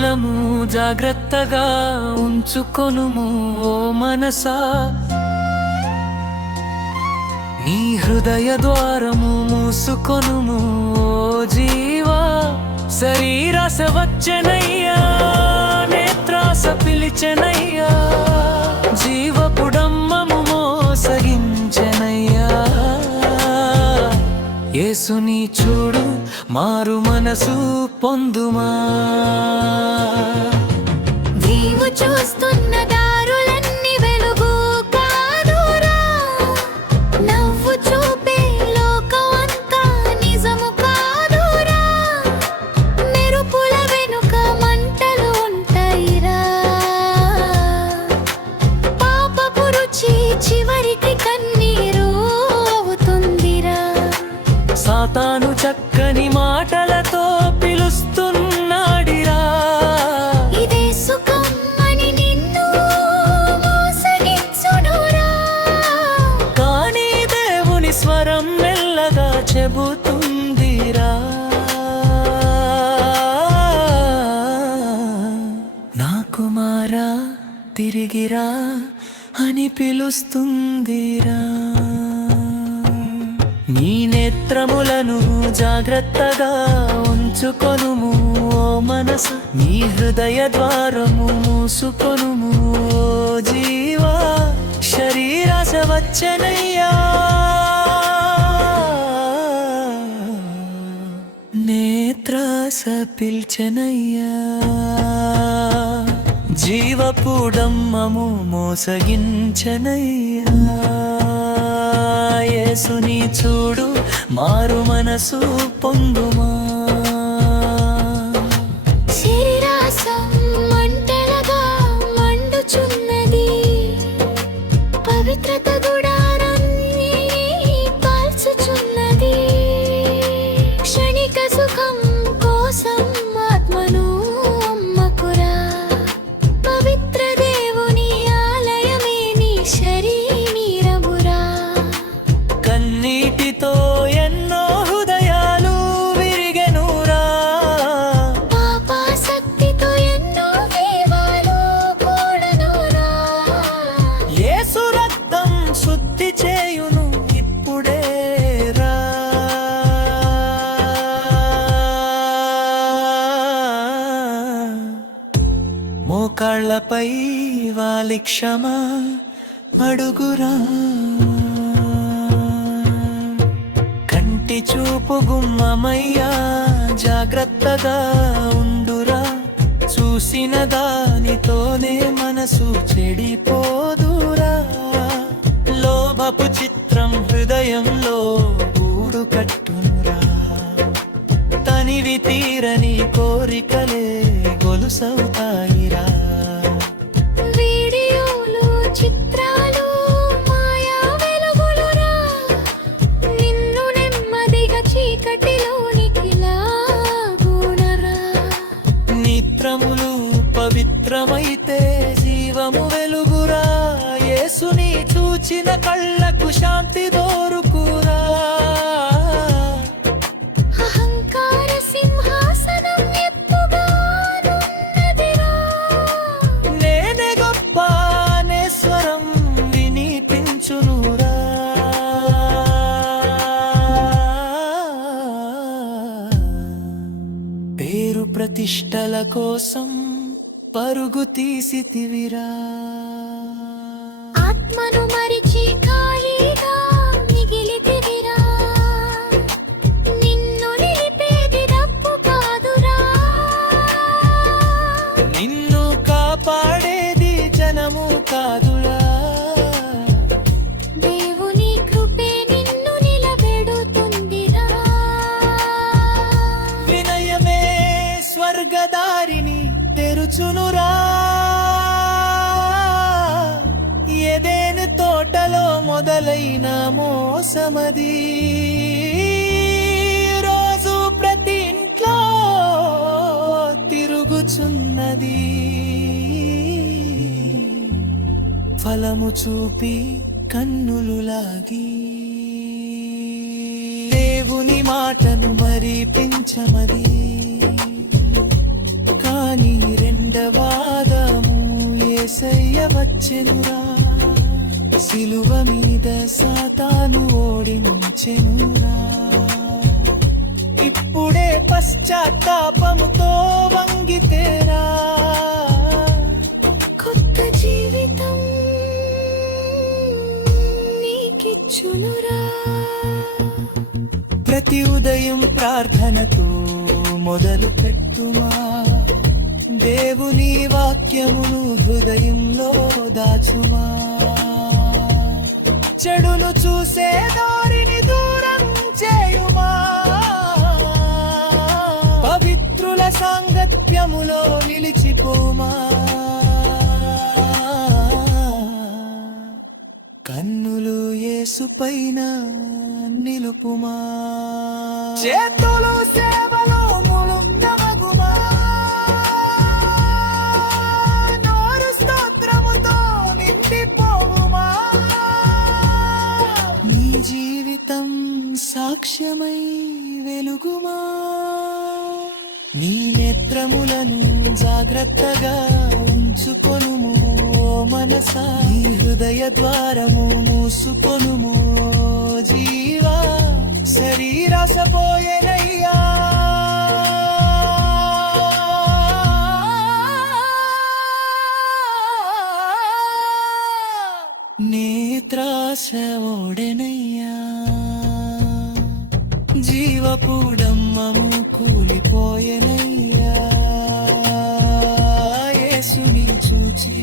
నేత్రములము జాగ్రత్తగా ఉంచుకొనుము ఓ మనసా. నీ హృదయ ద్వారము మూసుకొనుము ఓ జీవా. శరీరాశ వచ్చెనయ్యా, నేత్రాస పిలిచెనయ్యా, జీవపుడమ్మము మోసగించెనయ్యా. యేసుని చూడు, మారు మనసు పొందుమా. నీవు చూస్తున్న దారులన్నీ వెలుగు కాదురా, నవ్వు చూపే లోకం అంతా నిజము కాదురా. మెరుపుల వెనుక మంటలు ఉంటాయిరా, పాపపు రుచి చివరికి కన్నీరు అవుతుందిరా. సాతాను చక్కని మాటలతో పిలుస్తున్నాడిరా, ఇదే సుఖం అని నిన్ను మోసగించునురా. కానీ దేవుని స్వరం మెల్లగా చెబుతుందిరా, నా కుమారా తిరిగిరా అని పిలుస్తుందిరా. నీ నేత్రములను జాగ్రత్తగా ఉంచుకొనుము ఓ మనసు. నీ హృదయ ద్వారము మూసుకొనుము ఓ జీవా. శరీరాశ వచ్చెనయ్యా, నేత్రాస పిల్చెనయ్యా, జీవపుడమ్మము మోసగించెనయ్యా. యేసుని చూడు, మారు మనసు పొందుమా. శరీరాసం మంటలుగా మండుచున్నది, పవిత్రత గుడారాన్ని కాల్చుచున్నది. క్షణిక సుఖం కోసం ఆత్మను అమ్మకురా, పవిత్ర దేవుని ఆలయమే నీ శరీరమురా. కన్నీటితో ఎన్నో హృదయాలు విరిగెనురా, పాపాసక్తితో ఎన్నో దేవాలు కూడనురా. యేసు రక్తం శుద్ధి చేయును ఇప్పుడే రా. మోకాళ్ళపై వాలి క్షమ అడుగురా, కంటి చూపు గుమ్మమయ్యా, జాగ్రత్తగా ఉండురా. చూసిన దానితోనే మనసు చెడిపోదురా. లోభపు చిత్రం హృదయంలో గూడు కట్టునురా, తనివి తీరని కోరికలే గొలుసవుతాయిరా. వీడియోలు చిత్రాలు మాయా వెలుగులురా, నిన్ను నెమ్మదిగా చీకటిలోనికి లాగునరా. నేత్రములు పవిత్రమైతే జీవము వెలుగురా. యేసుని చూచిన కళ్ళకు శాంతి దొరుకురా. అహంకార సింహాసనం ఎత్తుగానున్నదిరా, నేనే గొప్ప అనే స్వరం వినిపించునురా. పేరు ప్రతిష్టల కోసం పరుగు తీసితివిరా, ఆత్మను మరిచి ఖాళీగా మిగిలితివిరా. నిన్ను నిలిపేది డబ్బు కాదురా, నిన్ను కాపాడేది జనము కాదురా. దేవుని కృపే నిన్ను నిలబెడుతుందిరా. వినయమే స్వర్గదారిని తెరుచునురా. ఏదెను తోటలో మొదలైన మోసమది, రోజు ప్రతి ఇంట్లో తిరుగుచున్నది. ఫలము చూపి కన్నులు లాగి దేవుని మాటను మరిపించమది, కానీ రెండవాదము యేసయ్య వచ్చెనురా, సిలువ మీద సాతాను ఓడించెనురా. ఇప్పుడే పశ్చాత్తాపముతో వంగితేరా, కొత్త జీవితం నీకిచ్చునురా. ప్రతి ఉదయం ప్రార్థనతో మొదలు పెట్టుమా, దేవుని వాక్యమును హృదయంలో దాచుమా. చెడును చూసే దారిని దూరం చేయుమా, పవిత్రుల సాంగత్యములో నిలిచిపోమా. కన్నులు యేసు పైన నిలుపుమా, చేతులు సేవలో ములుందమగుమా, నోరు స్తోత్రముతో నిండిపోవుమా. నీ జీవితం సాక్ష్యమై వెలుగుమా, నీ నేత్రములను జాగ్రత్తగా ఉంచుకొనుము ఓ మనసా. నీ హృదయ ద్వారము మూసుకొనుము ఓ జీవా, శరీరాసపోయేనయ్యా. నేత్రాశ ఓడెనయ్యా, జీవపుడమ్మము కూలిపోయేనయ్యా. యేసుని చూచి